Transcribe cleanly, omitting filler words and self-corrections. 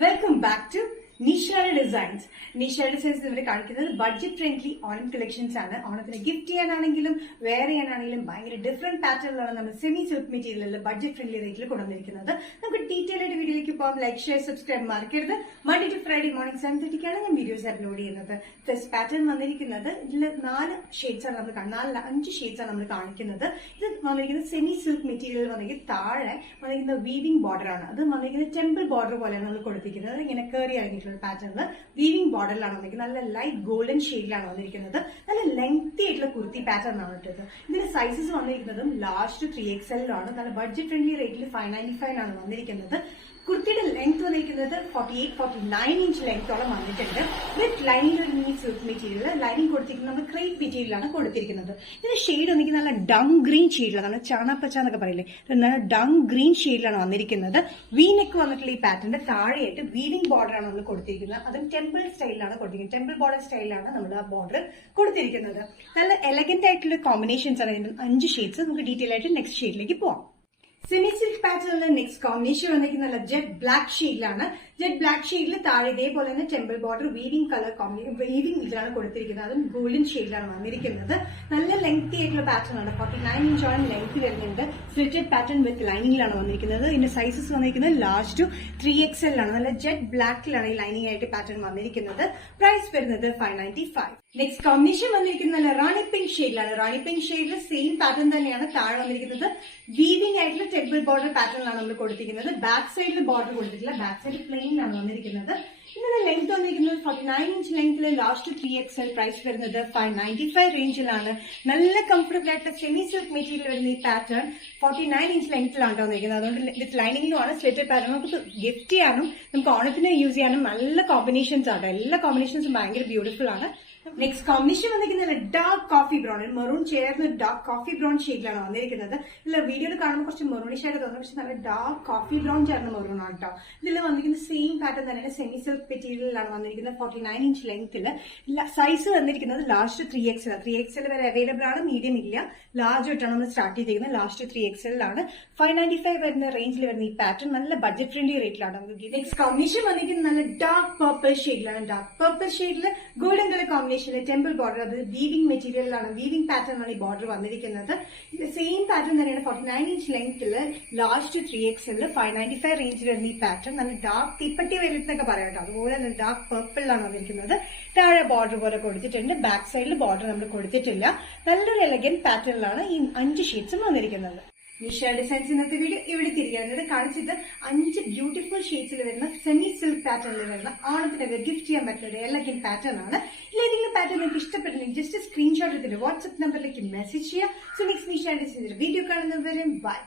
Welcome back to Nishara Designs. Nishara Designs ഇവിടെ കാണിക്കുന്നത് budget friendly Onam collections ആണ്. ഓണത്തിന് ഗിഫ്റ്റ് ചെയ്യാനാണെങ്കിലും വെയർ ചെയ്യാനാണെങ്കിലും ഭയങ്കര ഡിഫറെന്റ് പാറ്റേണിലാണ് നമ്മൾ സെമി സിൽക്ക് മെറ്റീരിയലിൽ ബഡ്ജറ്റ് ഫ്രണ്ട്ലി റേറ്റിൽ കൊണ്ടുവന്നിരിക്കുന്നത്. നമുക്ക് ഡീറ്റെയിൽ ആയിട്ട് വീഡിയോയിലേക്ക് പോകാം. ലൈക്ക്, ഷെയർ, സബ്സ്ക്രൈബ് മറക്കരുത്. Monday to Friday മോർണിംഗ് 7:30 ഞാൻ വീഡിയോസ് അപ്ലോഡ് ചെയ്യുന്നത്. ഫസ്റ്റ് പാറ്റേൺ വന്നിരിക്കുന്നത് ഇതിൽ 4 ഷെയ്ഡ്സ് ആണ് നമ്മൾ 5 ഷെയ്ഡ്സ് ആണ് നമ്മൾ കാണിക്കുന്നത്. ഇത് വന്നിരിക്കുന്നത് സെമി സിൽക്ക് മെറ്റീരിയൽ വന്നിരിക്കുന്നത് താഴെ വന്നിരിക്കുന്നത് വീവിംഗ് ബോർഡർ ആണ്. അത് വന്നിരിക്കുന്നത് ടെമ്പിൾ ബോർഡർ പോലെയാണ് നമ്മൾ കൊടുത്തിരിക്കുന്നത്. ഇങ്ങനെ കയറി ഇറങ്ങിയിട്ടുള്ള പാറ്റേണിൽ വീവിംഗ് ബോർഡറിലാണ് വന്നിരിക്കുന്നത്. നല്ല ലൈറ്റ് ഗോൾഡൻ ഷെയ്ഡിലാണ് വന്നിരിക്കുന്നത്. നല്ല ലെങ്തി ആയിട്ടുള്ള കുർത്തി പാറ്റേൺ ആണ് ഇട്ടത്. ഇതിന്റെ സൈസസ് വന്നിരിക്കുന്നതും ലാസ്റ്റ് 3XL ആണ്. നല്ല ബഡ്ജറ്റ് ഫ്രണ്ട്ലി റേറ്റിൽ 595 ആണ് വന്നിരിക്കുന്നത്. കുർത്തിയുടെ ലെങ്ത് വന്നിരിക്കുന്നത് 48-49 ഇഞ്ച് ലെങ്ത്തോളം വന്നിട്ടുണ്ട്. വിത്ത് ലൈനിങ് ഒരു സിൽക്ക് മെറ്റീരിയൽ ലൈനിങ് കൊടുത്തിരിക്കുന്നത് നമ്മൾ ക്രേപ്പ് മെറ്റീരിയലാണ് കൊടുത്തിരിക്കുന്നത്. ഇതിന്റെ ഷെയ്ഡ് വന്നിരിക്കുന്നത് നല്ല ഡങ് ഗ്രീൻ ഷെയ്ഡിലാണ്. നമ്മൾ ചാണപ്പച്ച എന്നൊക്കെ പറയില്ലേ, നല്ല ഡങ് ഗ്രീൻ ഷെയ്ഡിലാണ് വന്നിരിക്കുന്നത്. വി നെക്ക് വന്നിട്ടുള്ള ഈ പാറ്റേണിന്റെ താഴെയായിട്ട് വീവിംഗ് ബോർഡർ ആണ് നമ്മൾ കൊടുത്തിരിക്കുന്നത്. അതും ടെമ്പിൾ സ്റ്റൈലിലാണ് കൊടുത്തിരിക്കുന്നത്. ടെമ്പിൾ ബോർഡർ സ്റ്റൈലിലാണ് നമ്മൾ ആ ബോർഡർ കൊടുത്തിരിക്കുന്നത്. നല്ല എലഗന്റ് ആയിട്ടുള്ള കോമ്പിനേഷൻസ് ആണ് ഇതിന്റെ 5 ഷെയ്ഡ്സ്. നമുക്ക് ഡീറ്റെയിൽ ആയിട്ട് നെക്സ്റ്റ് ഷെയ്ഡിലേക്ക് പോവാം. സെമി സിൽക്ക് പാറ്റേണിലെ നെക്സ്റ്റ് കോമ്പിനേഷൻ വന്നിരിക്കുന്ന ജെറ്റ് ബ്ലാക്ക് ഷെയ്ഡിലാണ്. ജെറ്റ് ബ്ലാക്ക് ഷെയ്ഡിൽ താഴെ ഇതേപോലെ തന്നെ temple border weaving colour weaving ഇതിലാണ് കൊടുത്തിരിക്കുന്നത്. അതും ഗോൾഡൻ ഷെയ്ഡിലാണ് വന്നിരിക്കുന്നത്. നല്ല ലെങ്തി ആയിട്ടുള്ള പാറ്റേൺ ആണ്. 49 ഇഞ്ചോളം ലെങ്ത് വരുന്നുണ്ട്. സ്ലിറ്റഡ് പാറ്റേൺ വിത്ത് ലൈനിങ്ങിലാണ് വന്നിരിക്കുന്നത്. ഇതിന്റെ സൈസസ് വന്നിരിക്കുന്നത് ലാസ്റ്റ് ടു 3XL ആണ്. നല്ല ജെറ്റ് ബ്ലാക്കിലാണ് ഈ ലൈനിങ് ആയിട്ട് പാറ്റേൺ വന്നിരിക്കുന്നത്. പ്രൈസ് വരുന്നത് 595. നെക്സ്റ്റ് കോമ്പിനേഷൻ വന്നിരിക്കുന്നത് നല്ല റാണി പിങ്ക് ഷെയ്ഡിലാണ്. റാണി പിങ്ക് ഷെയ്ഡിൽ സെയിം പാറ്റേൺ തന്നെയാണ് താഴെ വന്നിരിക്കുന്നത്. വീവിംഗ് ആയിട്ടുള്ള ടെമ്പിൾ ബോർഡർ പാറ്റേണിലാണ് നമ്മൾ കൊടുത്തിരിക്കുന്നത്. ബാക്ക് സൈഡിൽ ബോർഡർ കൊടുത്തിട്ടില്ല. ബാക്ക് സൈഡ് പ്ലെയിൻ ആണ് വന്നിരിക്കുന്നത്. ഇതിന്റെ ലെങ്ത് വന്നിരിക്കുന്നത് 49 ഇഞ്ച് ലെങ്ത്തിൽ ലാസ്റ്റ് 3XL. പ്രൈസ് വരുന്നത് 595 റേഞ്ചിലാണ്. നല്ല കംഫർട്ടബിൾ ആയിട്ട് സെമി സിൽക്ക് മെറ്റീരിയൽ വരുന്ന ഈ പാറ്റേൺ 49 ഇഞ്ച് ലെങ്ത്തിലാണ് വന്നിരിക്കുന്നത്. അതുകൊണ്ട് വിത്ത് ലൈനിങ്ങിലുമാണ് സ്ലിറ്റഡ് പാറ്റേൺ. നമുക്ക് ഗിഫ്റ്റ് ചെയ്യാനും നമുക്ക് ഓണത്തിന് യൂസ് ചെയ്യാനും നല്ല കോമ്പിനേഷൻസ് ആണ്. എല്ലാ കോമ്പിനേഷൻസും ഭയങ്കര ബ്യൂട്ടിഫുൾ ആണ്. നെക്സ്റ്റ് കോമ്പിനേഷൻ വന്നിരിക്കുന്നത് ഡാർക്ക് കോഫി ബ്രൗൺ, മെറൂൺ ചേർന്ന് ഡാർക്ക് കോഫി ബ്രൗൺ ഷെയ്ഡിലാണ് വന്നിരിക്കുന്നത്. ഇതിൽ വീഡിയോയിൽ കാണുമ്പോൾ കുറച്ച് മെറൂണിഷ് ആയിട്ട് തോന്നുന്നു, പക്ഷെ നല്ല ഡാർക്ക് കോഫി ബ്രൗൺ ചേർന്ന മെറൂൺ ആണ് കേട്ടോ. ഇതിൽ വന്നിരിക്കുന്ന സെയിം പാറ്റേൺ തന്നെയാണ്. സെമി സിൽക്ക് മെറ്റീരിയലിലാണ് വന്നിരിക്കുന്നത്. 49 ഇഞ്ച് ലെങ്ത്തിൽ. സൈസ് വന്നിരിക്കുന്നത് ലാസ്റ്റ് 3XL. 3XL വരെ അവൈലബിൾ ആണ്. മീഡിയം ഇല്ല. ലാർജ് ആയിട്ടാണ് നമ്മൾ സ്റ്റാർട്ട് ചെയ്തിരിക്കുന്നത്. ലാസ്റ്റ് 3XL ആണ്. 595 വരുന്ന റേഞ്ചിൽ വരുന്ന ഈ പാറ്റേൺ നല്ല ബഡ്ജറ്റ് ഫ്രണ്ട്ലി റേറ്റിലാണ്. നെക്സ്റ്റ് കോമ്പിനേഷൻ വന്നിരിക്കുന്നത് നല്ല ഡാർക്ക് പർപ്പിൾ ഷെയ്ഡിലാണ്. ഡാർക്ക് പർപ്പിൾ ഷെയ്ഡിൽ golden colour combination temple border. അത് വീവിംഗ് മെറ്റീരിയലാണ്. വീവിംഗ് പാറ്റേൺ ആണ് ഈ ബോർഡർ വന്നിരിക്കുന്നത്. സെയിം പാറ്റേൺ തന്നെയാണ്. 49 ഇഞ്ച് ലെങ്ത്തിൽ ലാസ്റ്റ് 3XL. 595 റേഞ്ചിൽ വരുന്ന ഈ പാറ്റേൺ നല്ല ഡാർക്ക് തീപ്പട്ടി വരുന്നൊക്കെ പറയാം കേട്ടോ. അതുപോലെ തന്നെ ഡാർക്ക് പർപ്പിളിലാണ് വന്നിരിക്കുന്നത്. താഴെ ബോർഡർ പോലെ കൊടുത്തിട്ടുണ്ട്. ബാക്ക് സൈഡിൽ ബോർഡർ നമ്മൾ കൊടുത്തിട്ടില്ല. നല്ലൊരു എലഗന്റ് പാറ്റേണിലാണ് ഈ 5 ഷെയ്ഡ്സും വന്നിരിക്കുന്നത്. നിഷാര ഡിസൈൻസ് ഇന്നത്തെ വീഡിയോ ഇവിടെ തിരികെ കാണിച്ചിട്ട് 5 ബ്യൂട്ടിഫുൾ ഷെയ്ഡ്സിൽ വരുന്ന സെമി സിൽക്ക് പാറ്റേണിൽ വരുന്ന ഓണത്തിന് ഗിഫ്റ്റ് ചെയ്യാൻ പറ്റുന്ന എലഗന്റ് പാറ്റേൺ ആണ്. ഏതെങ്കിലും പാറ്റേൺ നിങ്ങൾക്ക് ഇഷ്ടപ്പെട്ടില്ലെങ്കിൽ ജസ്റ്റ് സ്ക്രീൻഷോട്ട് എടുത്തിട്ട് വാട്സ്ആപ്പ് നമ്പറിലേക്ക് മെസ്സേജ് ചെയ്യുക. സോ നെക്സ്റ്റ് നിഷാര ഡിസൈൻസിന്റെ വീഡിയോ കാണുന്നവരെ ബൈ.